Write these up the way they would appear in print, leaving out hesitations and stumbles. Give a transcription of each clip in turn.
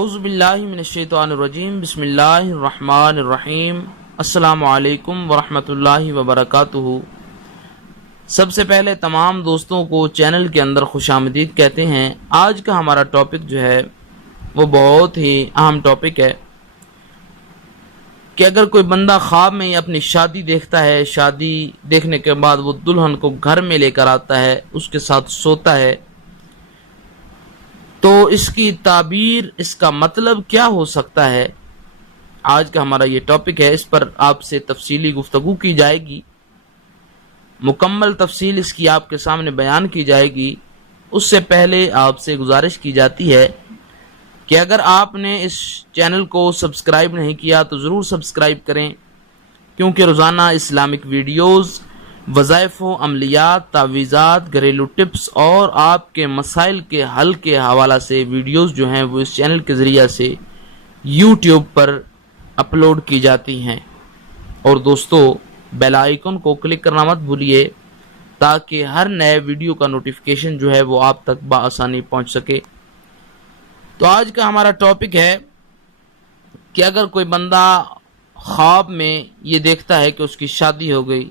اعوذ باللہ من الشیطان الرجیم، بسم اللہ الرحمن الرحیم۔ السلام علیکم ورحمۃ اللہ وبرکاتہ۔ سب سے پہلے تمام دوستوں کو چینل کے اندر خوش آمدید کہتے ہیں۔ آج کا ہمارا ٹاپک جو ہے وہ بہت ہی اہم ٹاپک ہے کہ اگر کوئی بندہ خواب میں اپنی شادی دیکھتا ہے، شادی دیکھنے کے بعد وہ دلہن کو گھر میں لے کر آتا ہے، اس کے ساتھ سوتا ہے، تو اس کی تعبیر، اس کا مطلب کیا ہو سکتا ہے؟ آج کا ہمارا یہ ٹاپک ہے، اس پر آپ سے تفصیلی گفتگو کی جائے گی، مکمل تفصیل اس کی آپ کے سامنے بیان کی جائے گی۔ اس سے پہلے آپ سے گزارش کی جاتی ہے کہ اگر آپ نے اس چینل کو سبسکرائب نہیں کیا تو ضرور سبسکرائب کریں، کیونکہ روزانہ اسلامک ویڈیوز، وظائف و عملیات، تعویذات، گھریلو ٹپس اور آپ کے مسائل کے حل کے حوالہ سے ویڈیوز جو ہیں وہ اس چینل کے ذریعہ سے یوٹیوب پر اپلوڈ کی جاتی ہیں۔ اور دوستو، بیل آئیکن کو کلک کرنا مت بھولیے تاکہ ہر نئے ویڈیو کا نوٹیفیکیشن جو ہے وہ آپ تک بآسانی پہنچ سکے۔ تو آج کا ہمارا ٹاپک ہے کہ اگر کوئی بندہ خواب میں یہ دیکھتا ہے کہ اس کی شادی ہو گئی،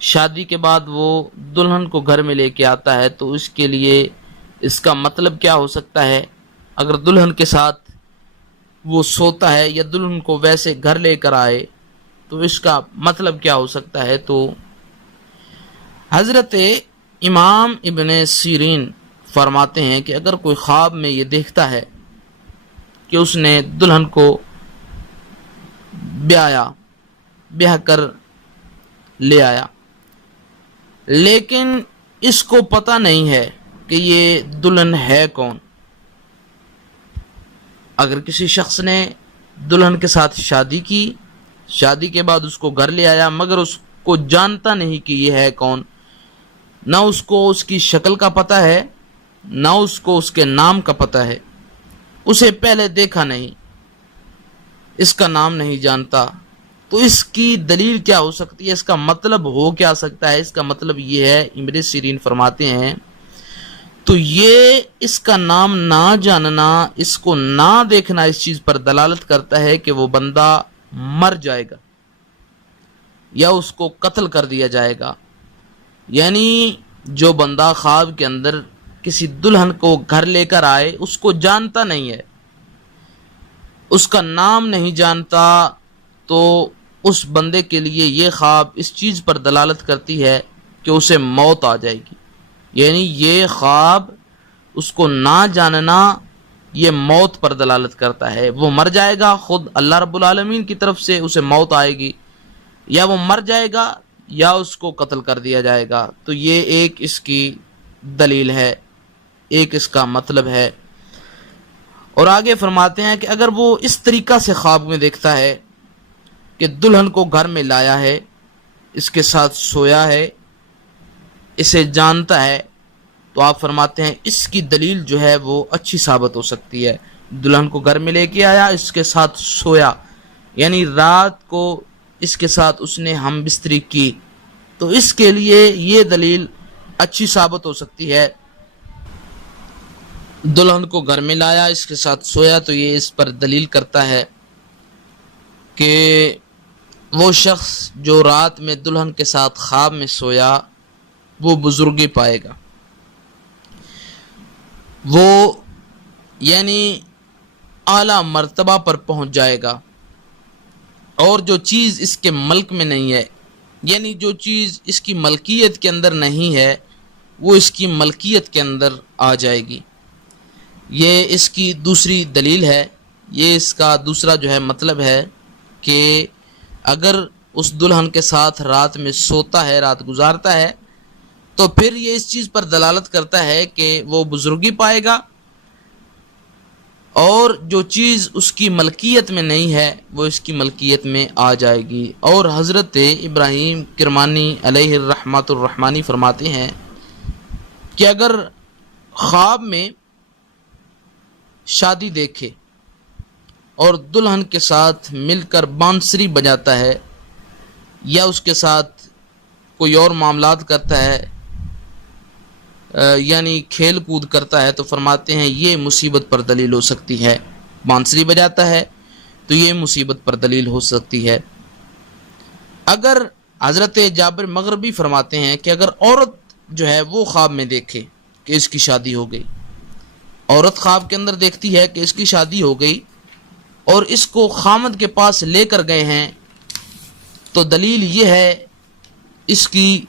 شادی کے بعد وہ دلہن کو گھر میں لے کے آتا ہے، تو اس کے لیے اس کا مطلب کیا ہو سکتا ہے؟ اگر دلہن کے ساتھ وہ سوتا ہے یا دلہن کو ویسے گھر لے کر آئے تو اس کا مطلب کیا ہو سکتا ہے؟ تو حضرت امام ابن سیرین فرماتے ہیں کہ اگر کوئی خواب میں یہ دیکھتا ہے کہ اس نے دلہن کو بیاہ کر لے آیا، لیکن اس کو پتہ نہیں ہے کہ یہ دلہن ہے کون۔ اگر کسی شخص نے دلہن کے ساتھ شادی کی، شادی کے بعد اس کو گھر لے آیا، مگر اس کو جانتا نہیں کہ یہ ہے کون، نہ اس کو اس کی شکل کا پتہ ہے، نہ اس کو اس کے نام کا پتہ ہے، اسے پہلے دیکھا نہیں، اس کا نام نہیں جانتا، تو اس کی دلیل کیا ہو سکتی ہے؟ اس کا مطلب ہو کیا سکتا ہے؟ اس کا مطلب یہ ہے، ابن سیرین فرماتے ہیں، تو یہ اس کا نام نہ جاننا، اس کو نہ دیکھنا اس چیز پر دلالت کرتا ہے کہ وہ بندہ مر جائے گا یا اس کو قتل کر دیا جائے گا۔ یعنی جو بندہ خواب کے اندر کسی دلہن کو گھر لے کر آئے، اس کو جانتا نہیں ہے، اس کا نام نہیں جانتا، تو اس بندے کے لیے یہ خواب اس چیز پر دلالت کرتی ہے کہ اسے موت آ جائے گی۔ یعنی یہ خواب اس کو نہ جاننا یہ موت پر دلالت کرتا ہے، وہ مر جائے گا، خود اللہ رب العالمین کی طرف سے اسے موت آئے گی، یا وہ مر جائے گا یا اس کو قتل کر دیا جائے گا۔ تو یہ ایک اس کی دلیل ہے، ایک اس کا مطلب ہے۔ اور آگے فرماتے ہیں کہ اگر وہ اس طریقہ سے خواب میں دیکھتا ہے کہ دلہن کو گھر میں لایا ہے، اس کے ساتھ سویا ہے، اسے جانتا ہے، تو آپ فرماتے ہیں اس کی دلیل جو ہے وہ اچھی ثابت ہو سکتی ہے۔ دلہن کو گھر میں لے کے آیا، اس کے ساتھ سویا، یعنی رات کو اس کے ساتھ اس نے ہم بستری کی، تو اس کے لیے یہ دلیل اچھی ثابت ہو سکتی ہے۔ دلہن کو گھر میں لایا، اس کے ساتھ سویا، تو یہ اس پر دلیل کرتا ہے کہ وہ شخص جو رات میں دلہن کے ساتھ خواب میں سویا وہ بزرگی پائے گا، وہ یعنی اعلیٰ مرتبہ پر پہنچ جائے گا، اور جو چیز اس کے ملک میں نہیں ہے، یعنی جو چیز اس کی ملکیت کے اندر نہیں ہے وہ اس کی ملکیت کے اندر آ جائے گی۔ یہ اس کی دوسری دلیل ہے، یہ اس کا دوسرا جو ہے مطلب ہے کہ اگر اس دلہن کے ساتھ رات میں سوتا ہے، رات گزارتا ہے، تو پھر یہ اس چیز پر دلالت کرتا ہے کہ وہ بزرگی پائے گا، اور جو چیز اس کی ملکیت میں نہیں ہے وہ اس کی ملکیت میں آ جائے گی۔ اور حضرت ابراہیم کرمانی علیہ الرحمۃ الرحمانی فرماتے ہیں کہ اگر خواب میں شادی دیکھے اور دلہن کے ساتھ مل کر بانسری بجاتا ہے یا اس کے ساتھ کوئی اور معاملات کرتا ہے، یعنی کھیل کود کرتا ہے تو فرماتے ہیں یہ مصیبت پر دلیل ہو سکتی ہے، بانسری بجاتا ہے تو یہ مصیبت پر دلیل ہو سکتی ہے۔ اگر حضرت جابر مغربی فرماتے ہیں کہ اگر عورت جو ہے وہ خواب میں دیکھے کہ اس کی شادی ہو گئی، عورت خواب کے اندر دیکھتی ہے کہ اس کی شادی ہو گئی اور اس کو خامد کے پاس لے کر گئے ہیں، تو دلیل یہ ہے اس کی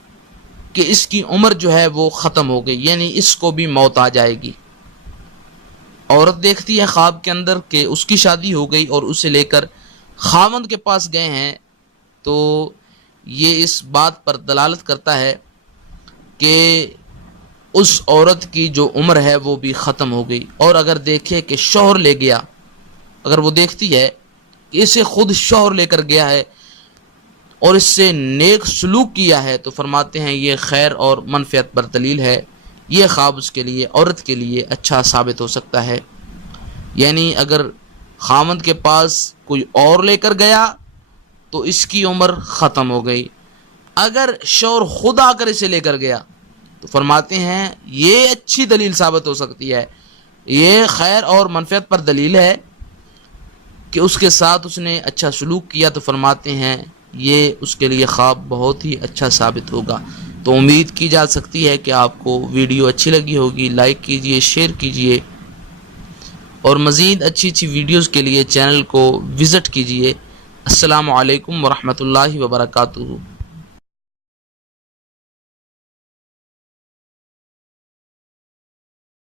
کہ اس کی عمر جو ہے وہ ختم ہو گئی، یعنی اس کو بھی موت آ جائے گی۔ عورت دیکھتی ہے خواب کے اندر کہ اس کی شادی ہو گئی اور اسے لے کر خامد کے پاس گئے ہیں، تو یہ اس بات پر دلالت کرتا ہے کہ اس عورت کی جو عمر ہے وہ بھی ختم ہو گئی۔ اور اگر دیکھے کہ شوہر لے گیا، اگر وہ دیکھتی ہے کہ اسے خود شوہر لے کر گیا ہے اور اس سے نیک سلوک کیا ہے، تو فرماتے ہیں یہ خیر اور منفعت پر دلیل ہے، یہ خواب اس کے لیے، عورت کے لیے اچھا ثابت ہو سکتا ہے۔ یعنی اگر خامد کے پاس کوئی اور لے کر گیا تو اس کی عمر ختم ہو گئی، اگر شوہر خود آ کر اسے لے کر گیا تو فرماتے ہیں یہ اچھی دلیل ثابت ہو سکتی ہے، یہ خیر اور منفعت پر دلیل ہے کہ اس کے ساتھ اس نے اچھا سلوک کیا، تو فرماتے ہیں یہ اس کے لیے خواب بہت ہی اچھا ثابت ہوگا۔ تو امید کی جا سکتی ہے کہ آپ کو ویڈیو اچھی لگی ہوگی، لائک کیجئے، شیئر کیجئے اور مزید اچھی اچھی ویڈیوز کے لیے چینل کو وزٹ کیجئے۔ السلام علیکم ورحمۃ اللہ وبرکاتہ۔